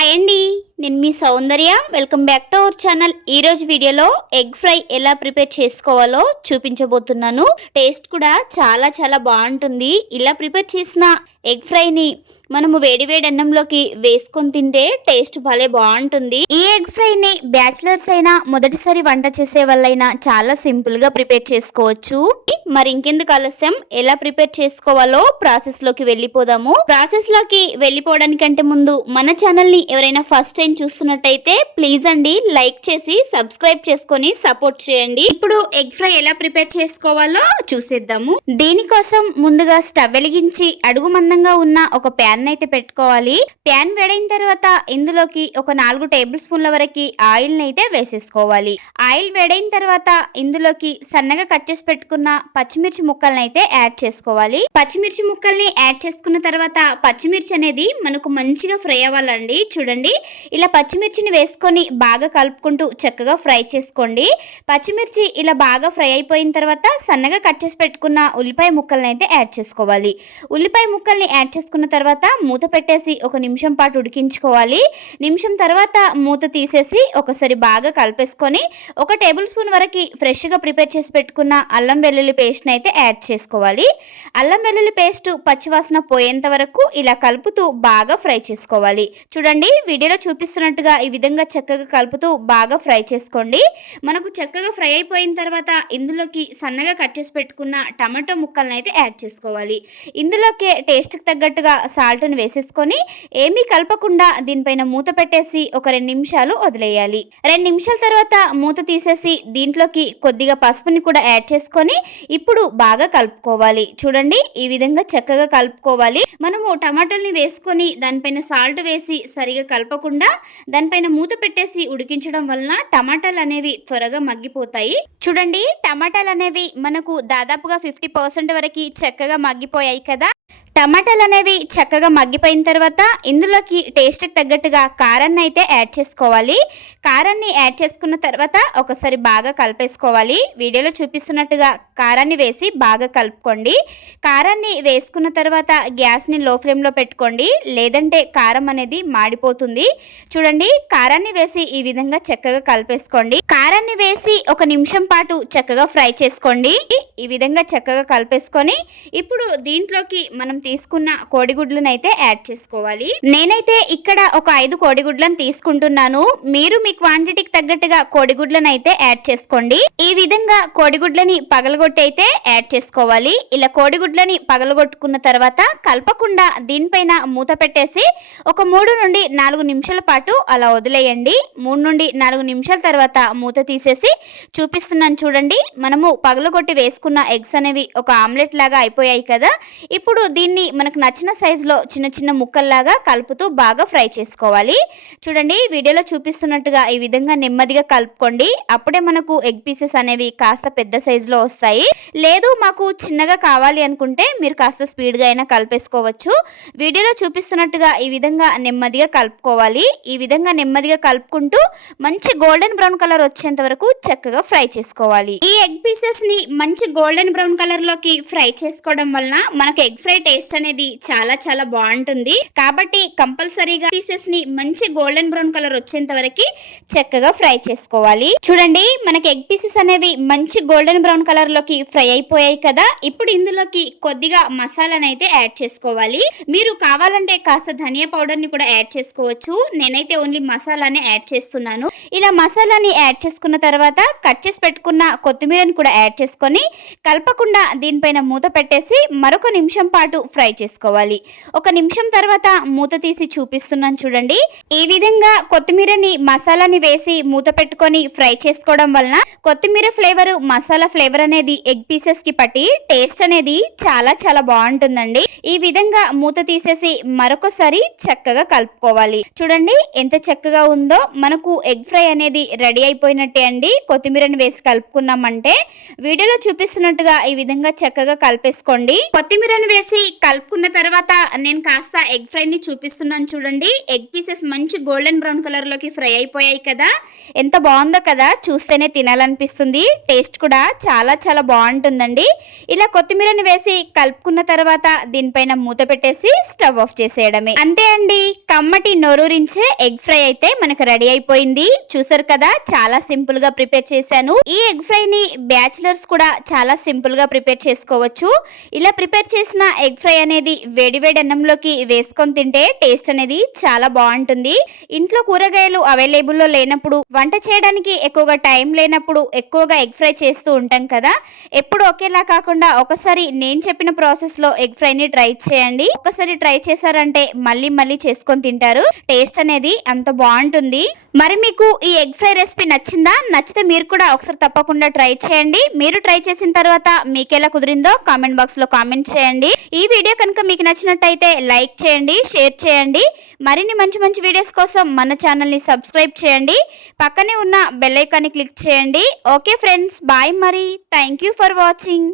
Hi అండి, నేను మీ Soundarya. Welcome back to our channel. ఈరోజు వీడియోలో ఎగ్ ఫ్రై ఎలా ప్రిపేర్ చేసుకోవాలో చూపించబోతున్నాను. టేస్ట్ కూడా చాలా చాలా బాగుంటుంది. ఇలా ప్రిపేర్ చేసిన ఎగ్ ఫ్రైని మనము వేడివేడి అన్నంలోకి వేసుకొని తింటే టేస్ట్ భలే బాగుంటుంది. ఈ ఎగ్ ఫ్రైని బ్యాచిలర్స్ అయినా మొదటిసారి వంట చేసే వాళ్ళైనా చాలా సింపుల్ గా ప్రిపేర్ చేసుకోవచ్చు. మరి ఇంకెందుకు ఆలస్యం, ఎలా ప్రిపేర్ చేసుకోవాలో ప్రాసెస్ లోకి వెళ్ళిపోదాము. ప్రాసెస్ లోకి వెళ్ళిపోవడానికంటే ముందు మన ఛానల్ ని ఎవరైనా ఫస్ట్ టైం చూస్తున్నట్టయితే ప్లీజ్ అండి లైక్ చేసి సబ్స్క్రైబ్ చేసుకొని సపోర్ట్ చేయండి. ఇప్పుడు ఎగ్ ఫ్రై ఎలా ప్రిపేర్ చేసుకోవాలో చూసేద్దాము. దీనికోసం ముందుగా స్టవ్ వెలిగించి అడుగు మందంగా ఉన్న ఒక ప్యాన్ అయితే పెట్టుకోవాలి. ప్యాన్ వేడైన తర్వాత ఇందులోకి ఒక 4 టేబుల్ స్పూన్ల వరకు ఆయిల్ అయితే వేసేసుకోవాలి. ఆయిల్ వేడైన తర్వాత ఇందులోకి సన్నగా కట్ చేసి పెట్టుకున్న పచ్చిమిర్చి ముక్కల్ని అయితే యాడ్ చేసుకోవాలి. పచ్చిమిర్చి ముక్కల్ని యాడ్ చేసుకున్న తర్వాత పచ్చిమిర్చి అనేది మనకు మంచిగా ఫ్రై అవ్వాలండి. చూడండి, ఇలా పచ్చిమిర్చిని వేసుకొని బాగా కలుపుకుంటూ చక్కగా ఫ్రై చేసుకోండి. పచ్చిమిర్చి ఇలా బాగా ఫ్రై అయిపోయిన తర్వాత సన్నగా కట్ చేసి పెట్టుకున్న ఉల్లిపాయ ముక్కల్ని అయితే యాడ్ చేసుకోవాలి. ఉల్లిపాయ ముక్కల్ని యాడ్ చేసుకున్న తర్వాత మూత పెట్టేసి 1 నిమిషం పాటు ఉడికించుకోవాలి. నిమిషం తర్వాత మూత తీసేసి ఒకసారి బాగా కలిపేసుకొని 1 టేబుల్ స్పూన్ వరకు ఫ్రెష్గా ప్రిపేర్ చేసి పెట్టుకున్న అల్లం వెల్లుల్లి పేస్ట్ని అయితే యాడ్ చేసుకోవాలి. అల్లం వెల్లుల్లి పేస్ట్ పచ్చివాసన పోయేంత వరకు ఇలా కలుపుతూ బాగా ఫ్రై చేసుకోవాలి. చూడండి, వీడియోలో చూపిస్తున్నట్టుగా ఈ విధంగా చక్కగా కలుపుతూ బాగా ఫ్రై చేసుకోండి. మనకు చక్కగా ఫ్రై అయిపోయిన తర్వాత ఇందులోకి సన్నగా కట్ చేసి పెట్టుకున్న టమాటో ముక్కలను అయితే యాడ్ చేసుకోవాలి. ఇందులోకి టేస్ట్కి తగ్గట్టుగా సాల్ట్ని వేసేసుకొని ఏమీ కలపకుండా దీనిపైన మూత పెట్టేసి ఒక 2 నిమిషాలు వదిలేయాలి. 2 నిమిషాల తర్వాత మూత తీసేసి దీంట్లోకి కొద్దిగా పసుపుని కూడా యాడ్ చేసుకొని ఇప్పుడు బాగా కలుపుకోవాలి. చూడండి, ఈ విధంగా చక్కగా కలుపుకోవాలి. మనము టమాటాలని వేసుకొని దానిపైన సాల్ట్ వేసి సరిగా కలపకుండా దానిపైన మూత పెట్టేసి ఉడికించడం వలన టమాటాలు అనేవి త్వరగా మగ్గిపోతాయి. చూడండి, టమాటాలు అనేవి మనకు దాదాపుగా 50% వరకు చక్కగా మగ్గిపోయాయి కదా. టమాటాలు అనేవి చక్కగా మగ్గిపోయిన తర్వాత ఇందులోకి టేస్ట్కి తగ్గట్టుగా కారాన్ని అయితే యాడ్ చేసుకోవాలి. కారాన్ని యాడ్ చేసుకున్న తర్వాత ఒకసారి బాగా కలిపేసుకోవాలి. వీడియోలో చూపిస్తున్నట్టుగా కారాన్ని వేసి బాగా కలుపుకోండి. కారాన్ని వేసుకున్న తర్వాత గ్యాస్ని లో ఫ్లేమ్లో పెట్టుకోండి, లేదంటే కారం అనేది మాడిపోతుంది. చూడండి, కారాన్ని వేసి ఈ విధంగా చక్కగా కలిపేసుకోండి. కారాన్ని వేసి 1 నిమిషం పాటు చక్కగా ఫ్రై చేసుకోండి. ఈ విధంగా చక్కగా కలిపేసుకొని ఇప్పుడు దీంట్లోకి మనం తీసుకున్న కోడిగుడ్లను అయితే యాడ్ చేసుకోవాలి. నేనైతే ఇక్కడ ఒక 5 కోడిగుడ్లను తీసుకుంటున్నాను. మీరు మీ క్వాంటిటీకి తగ్గట్టుగా కోడిగుడ్లను అయితే యాడ్ చేసుకోండి. ఈ విధంగా కోడిగుడ్లని పగలగొట్టి అయితే యాడ్ చేసుకోవాలి. ఇలా కోడిగుడ్లని పగలగొట్టుకున్న తర్వాత కలపకుండా దీనిపైన మూత పెట్టేసి ఒక 3 నుండి 4 నిమిషాల పాటు అలా వదిలేయండి. 3 నుండి 4 నిమిషాల తర్వాత మూత తీసేసి చూపిస్తున్నాను. చూడండి, మనము పగలగొట్టి వేసుకున్న ఎగ్స్ అనేవి ఒక ఆమ్లెట్ లాగా అయిపోయాయి కదా. ఇప్పుడు దీన్ని మనకు నచ్చిన సైజులో చిన్న చిన్న ముక్కల్లాగా కలుపుతూ బాగా ఫ్రై చేసుకోవాలి. చూడండి, వీడియోలో చూపిస్తున్నట్టుగా ఈ విధంగా నెమ్మదిగా కలుపుకోండి. అప్పుడే మనకు ఎగ్ పీసెస్ అనేవి కాస్త పెద్ద సైజులో వస్తాయి. లేదు మాకు చిన్నగా కావాలి అనుకుంటే మీరు కాస్త స్పీడ్గా అయినా కలిపేసుకోవచ్చు. వీడియోలో చూపిస్తున్నట్టుగా ఈ విధంగా నెమ్మదిగా కలుపుకోవాలి. ఈ విధంగా నెమ్మదిగా కలుపుకుంటూ మంచి గోల్డెన్ బ్రౌన్ కలర్ వచ్చేంత వరకు చక్కగా ఫ్రై చేసుకోవాలి. ఈ ఎగ్ పీసెస్ ని మంచి గోల్డెన్ బ్రౌన్ కలర్ లోకి ఫ్రై చేసుకోవడం వలన మనకు ఎగ్ ఫ్రై టేస్ట్ అనేది చాలా చాలా బాగుంటుంది. కాబట్టి కంపల్సరీగా పీసెస్ ని మంచి గోల్డెన్ బ్రౌన్ కలర్ వచ్చేంత వరకు చక్కగా ఫ్రై చేసుకోవాలి. చూడండి, మనకి ఎగ్ పీసెస్ అనేవి మంచి గోల్డెన్ బ్రౌన్ కలర్ లోకి ఫ్రై అయిపోయాయి కదా. ఇప్పుడు ఇందులోకి కొద్దిగా మసాలాను అయితే యాడ్ చేసుకోవాలి. మీరు కావాలంటే కాస్త ధనియా పౌడర్ ని కూడా యాడ్ చేసుకోవచ్చు. నేనైతే ఓన్లీ మసాలానే యాడ్ చేస్తున్నాను. ఇలా మసాలాని యాడ్ చేసుకున్న తర్వాత కట్ చేసి పెట్టుకున్న కొత్తిమీరని కూడా యాడ్ చేసుకొని కలపకుండా దీనిపైన మూత పెట్టేసి మరొక నిమిషం పాటు ఫ్రై చేసుకోవాలి. 1 నిమిషం తర్వాత మూత తీసి చూపిస్తున్నాను. చూడండి, ఈ విధంగా కొత్తిమీరని మసాలాని వేసి మూత పెట్టుకొని ఫ్రై చేసుకోవడం వలన కొత్తిమీర ఫ్లేవర్ మసాలా ఫ్లేవర్ అనేది ఎగ్ పీసెస్ కి పట్టి టేస్ట్ అనేది చాలా చాలా బాగుంటుందండి. ఈ విధంగా మూత తీసేసి మరొకసారి చక్కగా కలుపుకోవాలి. చూడండి, ఎంత చక్కగా ఉందో. మనకు ఎగ్ ఫ్రై అనేది రెడీ అయిపోయినట్టే అండి. కొత్తిమీరని వేసి కలుపుకున్నామంటే వీడియోలో చూపిస్తున్నట్టుగా ఈ విధంగా చక్కగా కలిపేసుకోండి. కొత్తిమీరని వేసి వేసి కలుపుకున్న తర్వాత నేను కాస్త ఎగ్ ఫ్రైని చూపిస్తున్నాను చూడండి. ఎగ్ పీసెస్ మంచి గోల్డెన్ బ్రౌన్ కలర్లోకి ఫ్రై అయిపోయాయి కదా, ఎంత బాగుందో కదా, చూస్తేనే తినాలనిపిస్తుంది. టేస్ట్ కూడా చాలా చాలా బాగుంటుందండి. ఇలా కొత్తిమీరని వేసి కలుపుకున్న తర్వాత దీనిపైన మూత పెట్టేసి స్టవ్ ఆఫ్ చేసేయడమే. అంతే అండి, కమ్మటి నోరూరించే ఎగ్ ఫ్రై అయితే మనకు రెడీ అయిపోయింది. చూసారు కదా, చాలా సింపుల్ గా ప్రిపేర్ చేశాను. ఈ ఎగ్ ఫ్రై ని బ్యాచిలర్స్ కూడా చాలా సింపుల్ గా ప్రిపేర్ చేసుకోవచ్చు. ఇలా ప్రిపేర్ చేసిన ఎగ్ ఫ్రై అనేది వేడివేడి అన్నంలోకి వేసుకొని తింటే టేస్ట్ అనేది చాలా బాగుంటుంది. ఇంట్లో కూరగాయలు అవైలబుల్లో లేనప్పుడు, వంట చేయడానికి ఎక్కువగా టైం లేనప్పుడు ఎక్కువగా ఎగ్ ఫ్రై చేస్తూ ఉంటాం కదా, ఎప్పుడు ఒకేలా కాకుండా ఒకసారి నేను చెప్పిన ప్రాసెస్ లో ఎగ్ ఫ్రై ని ట్రై చేయండి. ఒకసారి ట్రై చేశారంటే మళ్ళీ మళ్ళీ చేసుకొని తింటారు. టేస్ట్ అనేది అంత బాగుంటుంది. మరి మీకు ఈ ఎగ్ ఫ్రై రెసిపీ నచ్చిందా? నచ్చితే మీరు కూడా ఒకసారి తప్పకుండా ట్రై చేయండి. మీరు ట్రై చేసిన తర్వాత మీకు ఎలా కుదిరిందో కామెంట్ బాక్స్ లో కామెంట్ చేయండి. ఈ వీడియో కనుక మీకు నచ్చినట్టయితే లైక్ చేయండి, షేర్ చేయండి. మరిన్ని మంచి మంచి వీడియోస్ కోసం మన ఛానల్ ని సబ్స్క్రైబ్ చేయండి. పక్కనే ఉన్న బెల్ ఐకాన్ ని క్లిక్ చేయండి. Okay friends, bye. మరి థ్యాంక్ యూ ఫర్ వాచింగ్.